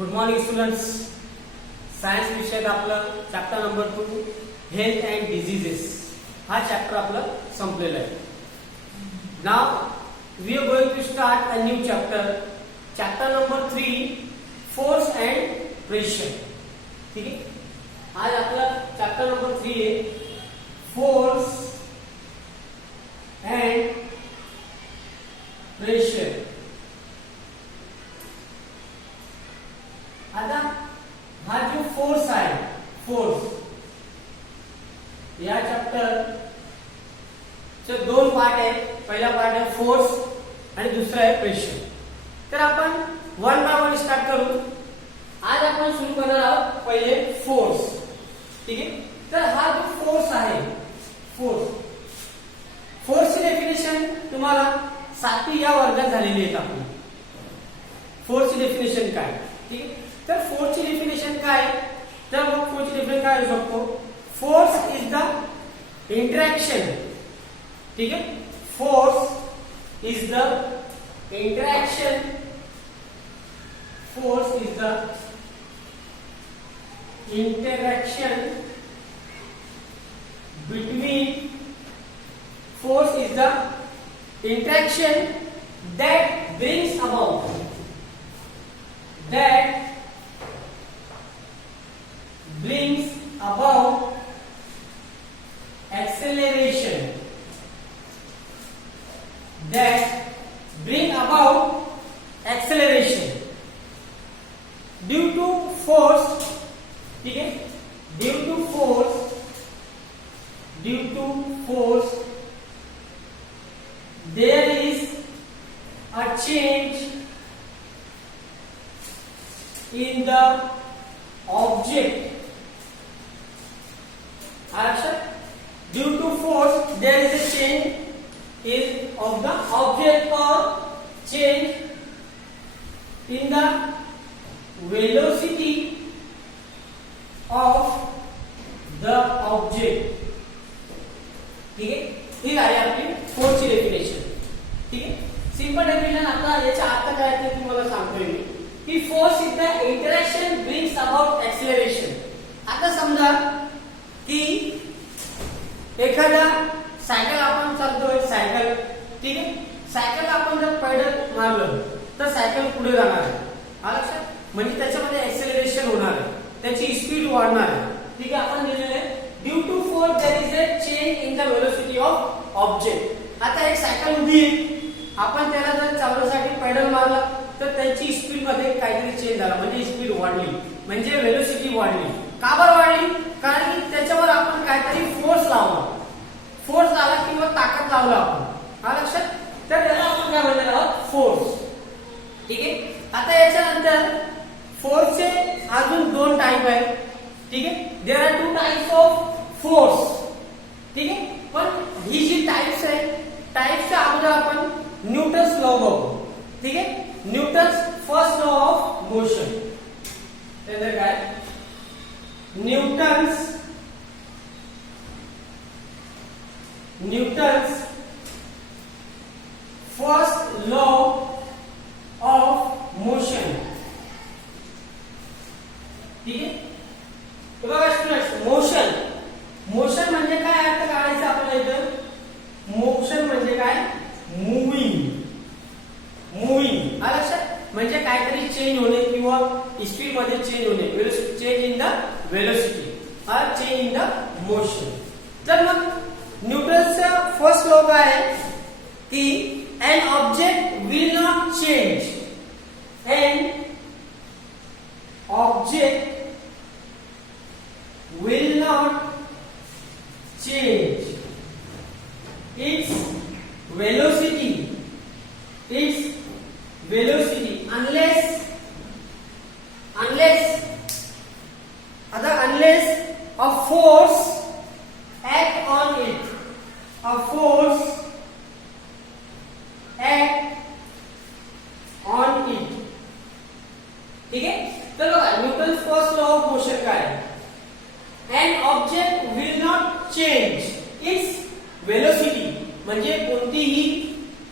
Good morning students. Science विषयात आपलं chapter number 2 health and diseases हा चॅप्टर आपलं संपलेला आहे. Now we are going to start a new chapter number 3 force and pressure. ठीक आहे. आज आपला चॅप्टर नंबर 3 आहे फोर्स अँड प्रेशर. आता हा जो फोर्स आहे, फोर्स या चॅप्टर चे दोन पार्ट आहेत. पहिला पार्ट आहे फोर्स आणि दुसरा आहे प्रेशर. तर आपण वन बाय वन स्टार्ट करू. आज आपण सुरू करणार आहोत पहिले फोर्स. ठीक आहे. तर हा जो फोर्स आहे, फोर्सची डेफिनेशन तुम्हाला 7वी या वर्गात झालेली आहे. आपली फोर्सची डेफिनेशन काय. ठीक आहे. तर फोर्सची डेफिनेशन काय, तर मग फोर्सची डेफिनेशन काय होऊ शकतो. Force is the interaction. ठीक आहे. Force is the interaction. Force is the interaction between. Force is the interaction that brings about acceleration, due to force. ठीक है. due to force there is a change in the object. Due to force there is a change of the object or change in the velocity of the object. ठीक है. ही आहे आपली फोर्सची definition. ठीक आहे. Simple definition. आता याचा अर्थ काय ते तुम्हाला सांगतोय मी की force is the interaction brings about acceleration. आता समजा की एखादा सायकल आपण चालतोय, सायकल. ठीक आहे. सायकल आपण जर पेडल मारलं तर सायकल पुढे जाणार आहे. लक्षात. म्हणजे त्याच्यामध्ये एक्सेलरेशन होणार आहे, त्याची स्पीड वाढणार आहे. ठीक आहे. आपण लिहिलेलं आहे due to force there is a change in the velocity of object. आता एक सायकल उभी आहे, आपण त्याला जर चालवण्यासाठी पेडल मारला तर त्याची स्पीड मध्ये काहीतरी चेंज झाला, म्हणजे स्पीड वाढली, म्हणजे वेलोसिटी वाढली. का बरं वाढली? कारण की त्याच्यावर आपण काहीतरी फोर्स लावला किंवा ताकद लावला आपण. लक्षात. तर त्याला आपण काय म्हणणार आहोत, फोर्स. ठीक आहे. आता याच्यानंतर फोर्सचे अजून दोन टाइप आहेत. ठीक आहे. There are 2 types of force. ठीक आहे. पण ही जी टाइप्स आहे, टाइप्सच्या अगोदर आपण न्यूटन्स लॉ बघू. ठीक आहे. Newton's first law of motion. त्याचं काय, Newton's first law of motion. ठीक आहे. बघा स्टुडंट्स, मोशन म्हणजे काय अर्थ काढायचा आपल्याला इथं. मोशन म्हणजे काय, मूव्हिंग. लक्षात. म्हणजे काहीतरी चेंज होणे किंवा स्पीड मध्ये चेंज होणे, चेंज इन द वेलोसिटी और चेंज इन द मोशन. तर मग न्यूटनचा फर्स्ट लॉ काय आहे की an object will not change. An object will not change its velocity unless a force act on it. A force act on it. ठीक है. तर बघा Newton first law of motion काय आहे. an object will not change its velocity. म्हणजे कोणतीही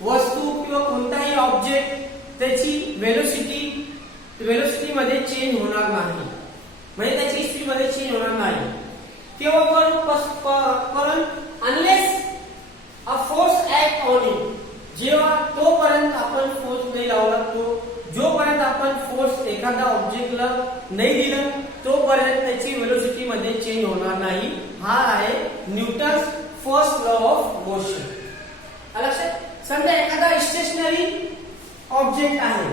वस्तू किंवा कोणताही ऑब्जेक्ट त्याची वेलोसिटी वेलोसिटी मध्ये चेंज होणार नाही, म्हणजे त्याची स्पीड मध्ये चेंज होणार नाही. केव्हा पण unless a force act on it, जेव्हा तोपर्यंत आपण फोर्स नाही लावला, जोपर्यंत आपण फोर्स एखाद्या ऑब्जेक्टला नाही दिलं तोपर्यंत त्याची वेलोसिटी मध्ये चेंज होणार नाही. हा आहे Newton's first law of motion. लक्षात. समजा एखादा स्टेशनरी ऑब्जेक्ट आहे,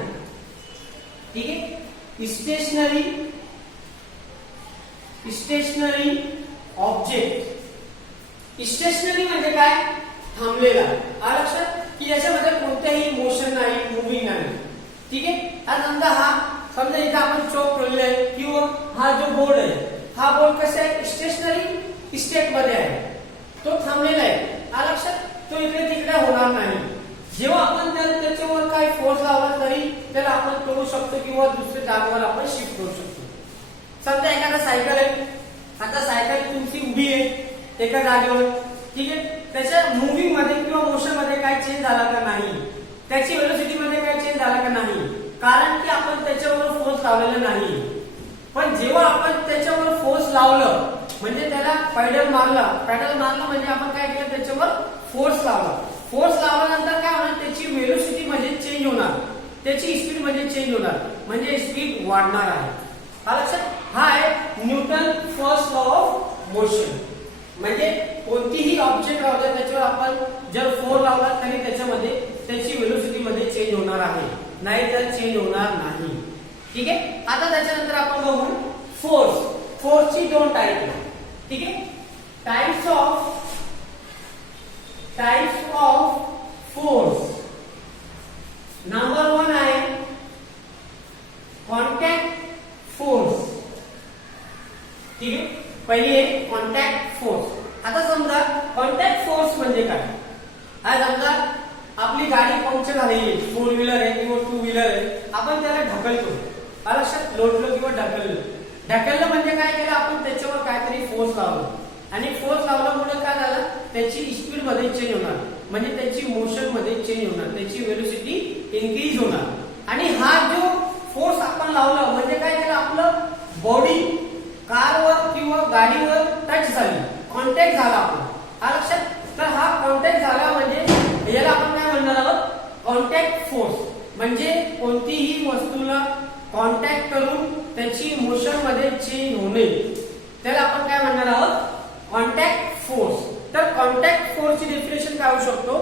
ठीक आहे, स्टेशनरी ऑब्जेक्ट. स्टेशनरी म्हणजे काय? थांबलेला. लक्षात की याच्यामध्ये कोणतेही मोशन नाही, मुव्हिंग नाही, ठीक आहे. आता समजा इथे आपण चौक ठेवलेला आहे किंवा हा जो बोर्ड आहे, हा बोर्ड कसा आहे? स्टेशनरी स्टेट मध्ये आहे, तो थांबलेला आहे. लक्षात. तो इकडे तिकडे होणार नाही. जेव्हा आपण त्याच्यावर काही फोर्स लावला तरी त्याला आपण तोडू शकतो किंवा दुसऱ्या जागेवर आपण शिफ्ट करू शकतो. समजा एखादा सायकल आहे, आता सायकल तुमची उभी आहे एका जागेवर, ठीक आहे. त्याच्या मुव्हिंग मध्ये किंवा मोशन मध्ये काय चेंज झाला का नाही, त्याची वेलोसिटी मध्ये काय चेंज झाला का नाही, कारण की आपण त्याच्यावर फोर्स लावलेला नाही. पण जेव्हा आपण त्याच्यावर फोर्स लावलं म्हणजे त्याला पेडल मारला म्हणजे आपण काय केलं? त्याच्यावर फोर्स लावला. फोर्स लावल्यानंतर काय होणार? त्याची वेलोसिटी मध्ये चेंज होणार, त्याची स्पीड मध्ये चेंज होणार, म्हणजे स्पीड वाढणार आहे. लक्षात. हा आहे Newton first law of motion. म्हणजे कोणतीही ऑब्जेक्ट लावला त्याच्यावर आपण जर फोर्स लावला तरी त्याच्यामध्ये त्याची वेलोसिटी मध्ये चेंज होणार आहे, नाही तर चेंज होणार नाही, ठीक आहे. आता त्याच्यानंतर आपण बघू फोर्सची दोन टाईप आहेत, ठीक आहे. Types of force. नंबर 1 आहे कॉन्टॅक्ट फोर्स, ठीक आहे. पहिली आहे कॉन्टॅक्ट फोर्स. आता समजा कॉन्टॅक्ट फोर्स म्हणजे काय? आज समजा आपली गाडी पंक्चर झालेली आहे, 4 व्हीलर आहे किंवा 2 व्हीलर आहे, आपण त्याला ढकलतो. लक्षात. लोटलो किंवा ढकललं म्हणजे काय केलं? आपण त्याच्यावर काहीतरी फोर्स लावला आणि फोर्स लावल्यामुळे काय झालं? त्याची स्पीड मध्ये चेंज होणार, म्हणजे त्याची मोशन मध्ये चेंज होणार, त्याची वेलोसिटी इन्क्रीज होणार. आणि हा जो फोर्स आपण लावला म्हणजे काय केलं? आपलं बॉडी कारवर किंवा गाडीवर टच झाली, कॉन्टॅक्ट झाला आपला. लक्षात. तर हा कॉन्टॅक्ट झाला म्हणजे याला आपण काय म्हणणार आहोत? Contact force. म्हणजे कोणतीही वस्तूला कॉन्टॅक्ट करून त्याची मोशन मध्ये चेंज होणे, त्याला आपण काय म्हणणार आहोत? Contact force. तर कॉन्टॅक्ट फोर्सची डेफिनेशन काय होऊ शकतो?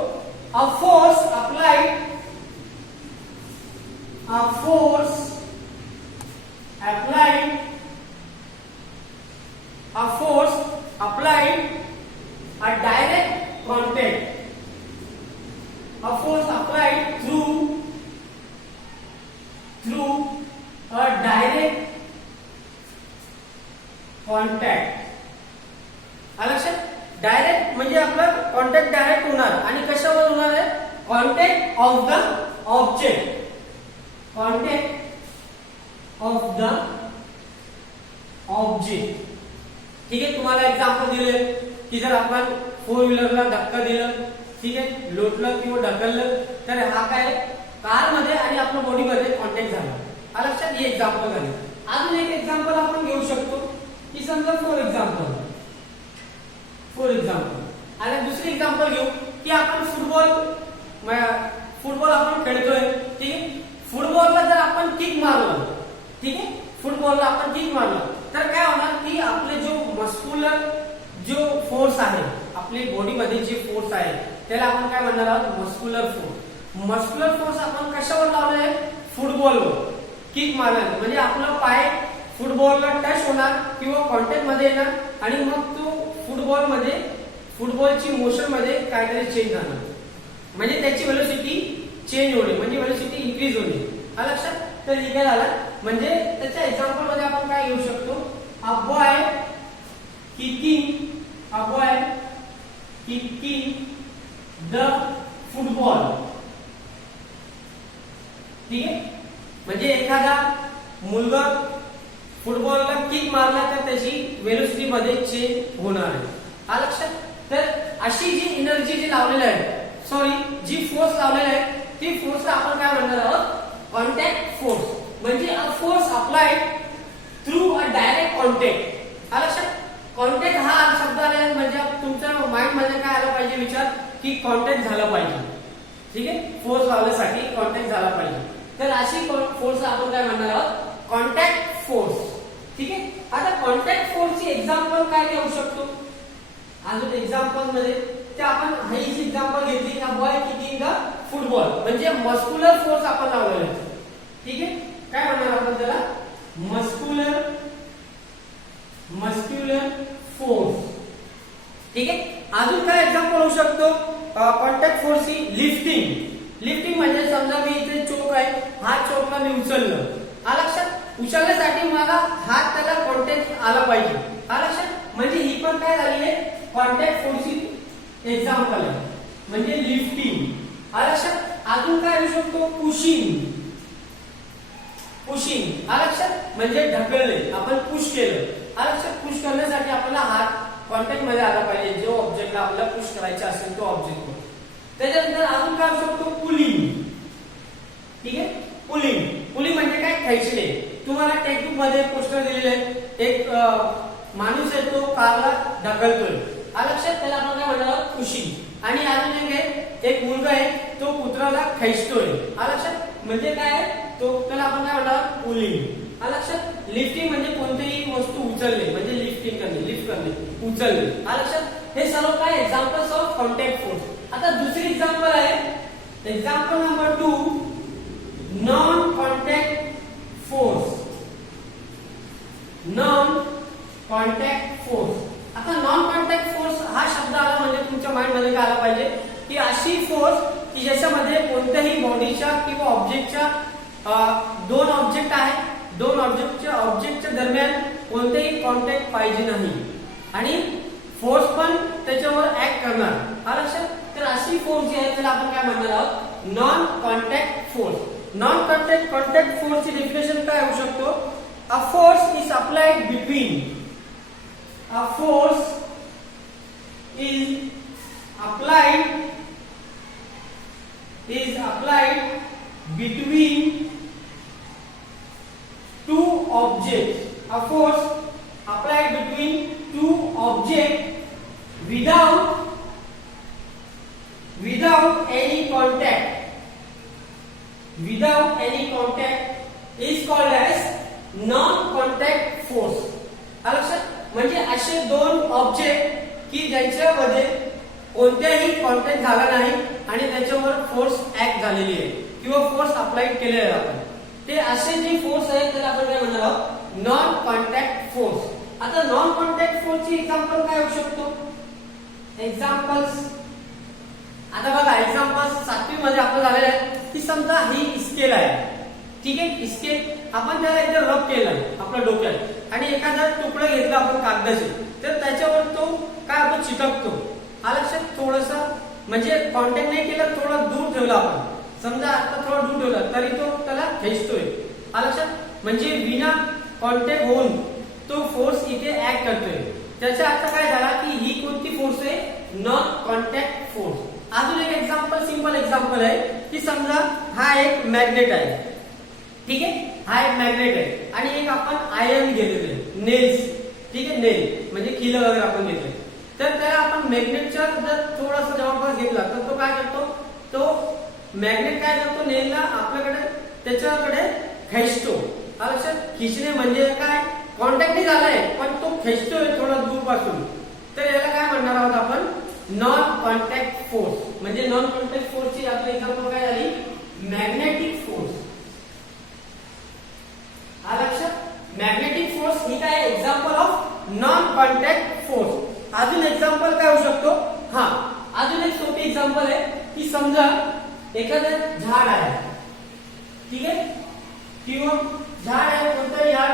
अ force applied a direct contact, a force applied through a direct contact. लक्षात. डायरेक्ट म्हणजे आपलं कॉन्टॅक्ट डायरेक्ट होणार आणि कशावर होणार आहे? Contact of the object. ठीक आहे. तुम्हाला एक्झाम्पल दिले की जर आपण 4 व्हीलरला धक्का दिलं, ठीक आहे, लोटलं किंवा ढकललं तर हा काय? कार मध्ये आणि आपल्या बॉडी मध्ये कॉन्टॅक्ट झाला. लक्षात. हे एक्झाम्पल झाले. अजून एक एक्झाम्पल आपण घेऊ शकतो की समजा फॉर एक्झाम्पल आणि दुसरी एक्झाम्पल घेऊ की आपण फुटबॉल आपण खेळतोय, ठीक आहे. फुटबॉलला जर आपण किक मारलं, ठीक आहे, फुटबॉलला आपण किक मारलं तर काय होणार की आपले जो मस्क्युलर जो फोर्स आहे, आपली बॉडी मध्ये जे फोर्स आहे त्याला आपण काय म्हणणार आहोत? Muscular force. मस्क्युलर फोर्स आपण कशावर लावला आहे? फुटबॉलवर किक मारणार म्हणजे आपला पाय फुटबॉलला टच होणार किंवा कॉन्टॅक्ट मध्ये येणार आणि मग तो फुटबॉलची मोशन मध्ये काहीतरी चेंज झाणार, म्हणजे त्याची वेलोसिटी चेंज होणे, म्हणजे वेलोसिटी इन्क्रीज होणे. लक्षात. तर हे काय झालं? म्हणजे त्याच्या एक्झाम्पल मध्ये आपण काय घेऊ शकतो? A boy kicking the football, ठीक आहे. म्हणजे एखादा मुलगा फुटबॉलला किक मारला तर त्याची वेलोसिटी मध्ये चेंज होणार आहे. लक्षात. तर अशी जी एनर्जी जी लावलेली आहे, जी फोर्स लावलेली आहे ती फोर्स आपण काय म्हणणार आहोत? Contact force. म्हणजे a force applied through a direct contact. आलं लक्षात? कॉन्टॅक्ट हा शब्द आला म्हणजे तुमच्या माइंड मध्ये काय आला पाहिजे विचार की कॉन्टॅक्ट झाला पाहिजे. ठीक आहे, फोर्स लावण्यासाठी कॉन्टॅक्ट झाला पाहिजे. तर अशी फोर्स आपण काय म्हणणार आहोत, कॉन्टॅक्ट फोर्स. ठीक आहे, आता कॉन्टॅक्ट फोर्सची एक्झाम्पल काय देऊ शकतो अजून एक्झाम्पल मध्ये ते आपण ही जी एक्झाम्पल घेतली ना बॉय किकिंग द फुटबॉल म्हणजे मस्क्युलर फोर्स आपण लावलेला आहे. ठीक आहे, काय म्हणणार आपण त्याला मस्क्युलर फोर्स. ठीक आहे, अजून काय एक्झाम्पल होऊ शकतो कॉन्टॅक्ट फोर्सची लिफ्टिंग म्हणजे समजा मी इथे चोक आहे, हा चोकला मी उचललं. आलं लक्षात? उचलण्यासाठी मला हात त्याला कॉन्टॅक्ट आला पाहिजे. आलं लक्षात? म्हणजे ही पण काय झाली आहे कॉन्टॅक्ट फोर्सची एक्झाम्पल आहे म्हणजे लिफ्टिंग. आलं लक्षात? अजून काय होऊ शकतो पुशिंग. आलं लक्षात? म्हणजे ढकलले, आपण पुश केलं. आलं लक्षात? पुश करण्यासाठी आपल्याला हात कॉन्टॅक्ट मध्ये आला पाहिजे जो ऑब्जेक्टला आपल्याला पुश करायचा असेल तो ऑब्जेक्ट. त्याच्यानंतर अजून काय होऊ शकतो पुलिंग. ठीक आहे, पुलिंग म्हणजे काय खेचणे. तुम्हाला टेक्निक मध्ये पोस्टर दिलेले आहे, एक माणूस आहे तो कारला ढकलतोय. आलं लक्षात? त्याला आपण काय म्हणणार आहोत पुशिंग. आणि अजून एक मुलगा आहे तो कुत्र्याला खेचतोय. आलं लक्षात? म्हणजे काय तो त्याला आपण काय म्हणणार आहोत पुलिंग. आलं लक्षात? लिफ्टिंग म्हणजे कोणतीही वस्तू उचलणे म्हणजे लिफ्ट करणे उचलणे. आलं लक्षात? हे सर्व काय एक्झाम्पल्स ऑफ कॉन्टॅक्ट फोर्स. आता दुसरी एक्झाम्पल आहे example number 2 non contact force. आता नॉन कॉन्टॅक्ट फोर्स हा शब्द आला म्हणजे तुमच्या माइंड मध्ये काय आला पाहिजे की अशी फोर्स की ज्याच्यामध्ये कोणत्याही बॉडीच्या किंवा ऑब्जेक्टच्या दोन ऑब्जेक्टच्या दरम्यान कोणतेही कॉन्टॅक्ट पाहिजे नाही आणि फोर्स पण त्याच्यावर ऍक्ट करणार. आलं लक्षात? तर अशी फोर्स जी आहे त्याला आपण काय म्हणणार आहोत non contact force. Non contact फोर्सची डेफिनेशन काय होऊ शकतो, a force is applied between two objects. A force applied between two objects without any contact is called as non-contact force. आलं लक्षात? म्हणजे असे दोन ऑब्जेक्ट की ज्यांच्यामध्ये कोणत्याही कॉन्टॅक्ट झाला नाही आणि त्याच्यावर फोर्स ऍक्ट झालेली आहे किंवा फोर्स अप्लाइड केलेला आहे आपण, ते असे जे फोर्स आहे त्याला आपण काय म्हणणार आहोत नॉन कॉन्टॅक्ट फोर्स. आता नॉन कॉन्टॅक्ट फोर्सची एक्झाम्पल काय होऊ शकतो एक्झाम्पल्स. आता बघा एक्झाम्पल्स 7वी मध्ये आपण झालेले आहे की समजा ही स्केल आहे. ठीक आहे, स्केल आपण त्याला एकदा रब केलं आपल्या डोक्यात आणि एखादा तुकडा घेतला आपण कागदाचे तर त्याच्यावर तो काय आपण चिटकतो. आलं लक्षात? थोडंसं म्हणजे कॉन्टॅक्ट नाही केला, थोडा दूर ठेवला आपण, समजा आता थोडा दूर ठेवला तरी तो त्याला खेचतोय. आलं लक्षात? म्हणजे विना कॉन्टॅक्ट होऊन तो फोर्स इथे ऍक्ट करतोय. त्याचा अर्थ काय झाला की ही कोणती फोर्स आहे नॉन कॉन्टॅक्ट फोर्स. अजून एक एक्झाम्पल सिंपल एक्झाम्पल आहे की समजा हा एक मॅग्नेट आहे. ठीक आहे, हा एक मॅग्नेट आहे आणि एक आपण आयर्न घेतलेले नेल्स. ठीक आहे, नेल म्हणजे खिलं वगैरे आपण घेतोय तर त्याला आपण मॅग्नेटच्या जर थोडासा जवळपास घेतला तर तो काय करतो, तो मॅग्नेट काय करतो नेलला आपल्याकडे त्याच्याकडे खेचतो. लक्षात? खिचणे म्हणजे काय कॉन्टॅक्ट नाही झालाय पण तो खेचतोय थोडा दूर पासून. तर याला काय म्हणणार आहोत आपण नॉन कॉन्टॅक्ट फोर्स. म्हणजे नॉन कॉन्टॅक्ट फोर्सची आपली एक्झाम्पल काय झाली मॅग्नेटिक फोर्स. लक्षात? मॅग्नेटिक फोर्स ही काय example of non contact force. अजून एक्झाम्पल काय होऊ शकतो, हा अजून एक सोपी एक्झाम्पल आहे की समजा एखादं झाड आहे. ठीक आहे, किंवा झाड आहे कोणतंही झाड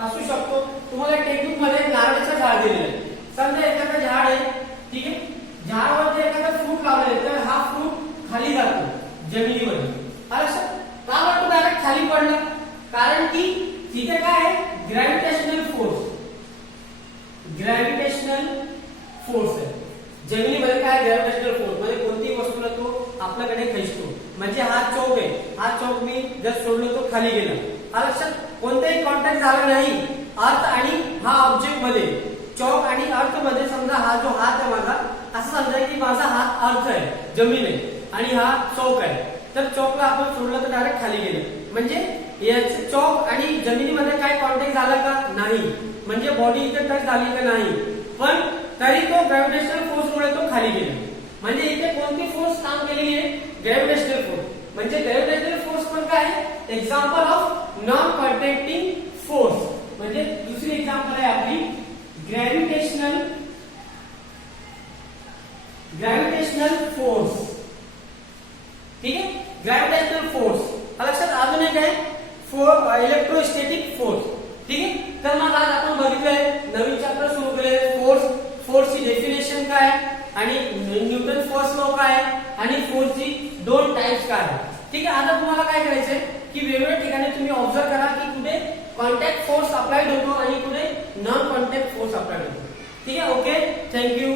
असू शकतो. तुम्हाला टेक्निक मध्ये नारळाचं झाड दिलेलं आहे. समजा एखादं झाड आहे. ठीक आहे, झाडावरती एखादा फ्रूट लावलेला तर हा फ्रूट खाली जातो जमिनीमध्ये. लक्षात? का वाटतो डायरेक्ट खाली पडला, कारण की तिथे काय आहे ग्रॅव्हिटेशनल फोर्स आहे. जमिनीमध्ये काय ग्रॅव्हिटेशनल फोर्स म्हणजे कोणती वस्तूला तो आपल्याकडे खेचतो. म्हणजे हा चौक आहे, हा चौक मी जर सोडलो तो खाली गेला. हा लक्षात कोणताही कॉन्टॅक्ट झाला नाही अर्थ आणि हा ऑब्जेक्ट मध्ये. चौक आणि अर्थ मध्ये समजा हा जो हात आहे माझा, असं समजा की माझा हात अर्थ आहे, जमीन आहे आणि हा चौक आहे. तर चौकला आपण सोडलं तर डायरेक्ट खाली गेलं. म्हणजे याचे चौक आणि जमिनीमध्ये काय कॉन्टॅक्ट झाला का नाही, म्हणजे बॉडी इथे टच झाली का नाही, पण तरी तो ग्रॅव्हिटेशनल फोर्स मुळे तो खाली गेला. म्हणजे इथे कोणती फोर्स काम केलेली आहे, ग्रॅव्हिटेशनल फोर्स. म्हणजे ग्रॅव्हिटेशनल फोर्स पण काय example of non contacting force. म्हणजे दुसरी एक्झाम्पल आहे आपली ग्रॅव्हिटेशनल फोर्स. ठीक आहे, ग्रॅव्हिटेशनल फोर्स लक्षात. अजून एक आहे इलेक्ट्रोस्टॅटिक फोर्स. ठीक आहे, तर मग आज आपण बघितलंय, नवीन चॅप्टर सुरू केले. फोर्सची डेफिनेशन काय आणि न्यूटन फोर्स लॉ काय आणि फोर्सची दोन टाइप्स काय. ठीक आहे, आता तुम्हाला काय करायचंय की वेगवेगळ्या ठिकाणी तुम्ही ऑब्झर्व करा की कुठे कॉन्टॅक्ट फोर्स अप्लाइड होतो आणि कुठे नॉन कॉन्टॅक्ट फोर्स अप्लाइड होतो. ठीक आहे, ओके, थँक्यू.